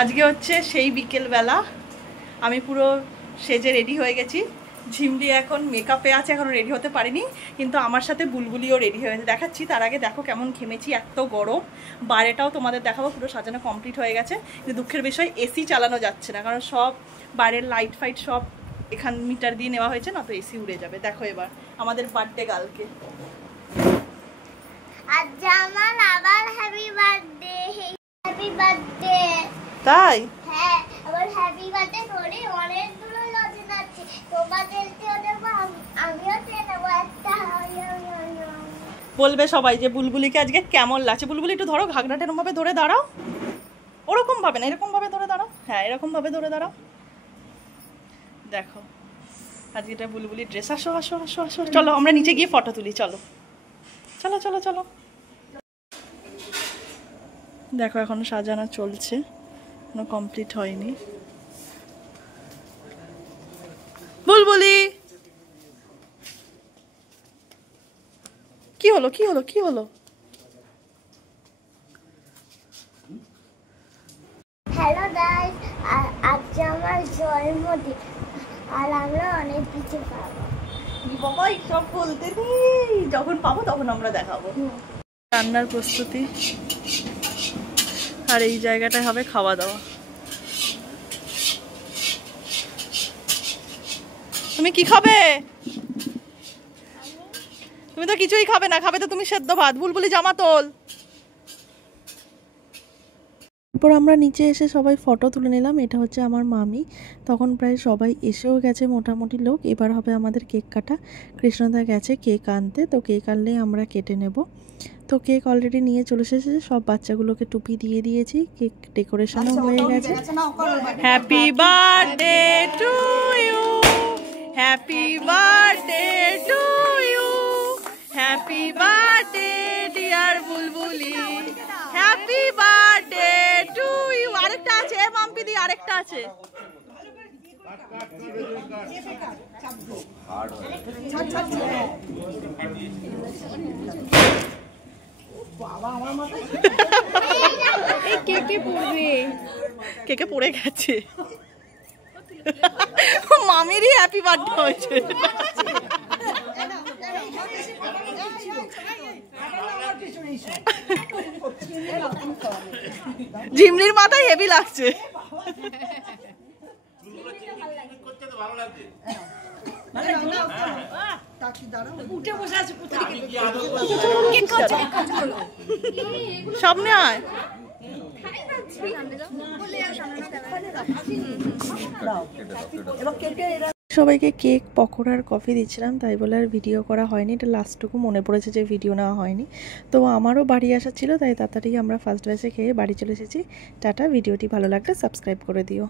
আজকে হচ্ছে সেই বিকেলবেলা, আমি পুরো সেজে রেডি হয়ে গেছি। ঝিমলি এখন মেকআপে আছে, এখনো রেডি হতে পারিনি, কিন্তু আমার সাথে বুলবুলিও রেডি হয়ে গেছে। দেখাচ্ছি, তার আগে দেখো কেমন ঘেমেছি, এত গরম। বাইরেটাও তোমাদের দেখাবো, পুরো সাজানো কমপ্লিট হয়ে গেছে। কিন্তু দুঃখের বিষয় এসি চালানো যাচ্ছে না, কারণ সব বাইরের লাইট ফাইট সব এখান মিটার দিয়ে নেওয়া হয়েছে না, তো এসি উড়ে যাবে। দেখো এবার আমাদের বার্থডে গার্লকে। আজ আমার আবার হ্যাপি বার্থডে। Happy birthday. তাই? হ্যাঁ, আবার হ্যাপি বার্থডে করে অনেকগুলো লজেন আছে। তোমাদেরকেও দেবো, আমিও দেবো একটা। বলবে সবাই যে বুলবুলিকে আজকে কেমন লাগছে। বুলবুলি একটু ধরো, ঘাগরাটা এরকম ভাবে ধরে দাঁড়াও। ওরকম ভাবে না, এরকম ভাবে ধরে দাঁড়াও। হ্যাঁ, এরকম ভাবে ধরে দাঁড়াও। দেখো আজকে এটা বুলবুলি ড্রেস। আসো আসো আসো আসো, চলো আমরা নিচে গিয়ে ফটো তুলি। চলো চলো চলো চলো। দেখো এখনো সাজানো চলছে, এখনো কমপ্লিট হয়নি। বুলবুলি কি হলো কি হলো কি হলো? হ্যালো গাইস, আজ আমার জন্মদিন আর আমরা অনেক কিছু পাবো। বাবা সব বলতে নেই, যখন পাবো তখন আমরা দেখাবো। রান্নার প্রস্তুতি, আর এই জায়গাটায় হবে খাওয়া দাওয়া। তুমি কি খাবে? তুমি তো কিছুই খাবে না, খাবে তো তুমি সেদ্ধ ভাত। বুলবুলি জামা তোল। এরপর আমরা নিচে এসে সবাই ফটো তুলে নিলাম। এটা হচ্ছে আমার মামি। তখন প্রায় সবাই এসেও গেছে মোটামুটি লোক। এবার হবে আমাদের কেক কাটা। কৃষ্ণদা গেছে কেক আনতে, তো কেক আনলেই আমরা কেটে নেব। তো কেক অলরেডি নিয়ে চলে এসেছে, সব বাচ্চাগুলোকে টুপি দিয়ে দিয়েছি, কেক ডেকোরেশনও হয়ে গেছে। Happy birthday to you, happy birthday to you, happy birthday dear Bulbuli, happy birthday to you. আরেকটা আছে মাম্পি দি, আরেকটা আছে। কেকে পড়ে গেছে, মামিরই হ্যাপি বার্থডে হয়েছে। ঝিমলির মাথায় হেভি লাগছে। সামনে আয়। সবাইকে কেক, পকোড়া আর কফি দিচ্ছিলাম, তাই বলে আর ভিডিও করা হয়নি। এটা লাস্টটুকু মনে পড়েছে যে ভিডিও নেওয়া হয়নি। তো আমারও বাড়ি আসা ছিল, তাই তাড়াতাড়ি আমরা ফার্স্ট ব্যাচে খেয়ে বাড়ি চলে এসেছি। টাটা। ভিডিওটি ভালো লাগলে সাবস্ক্রাইব করে দিও।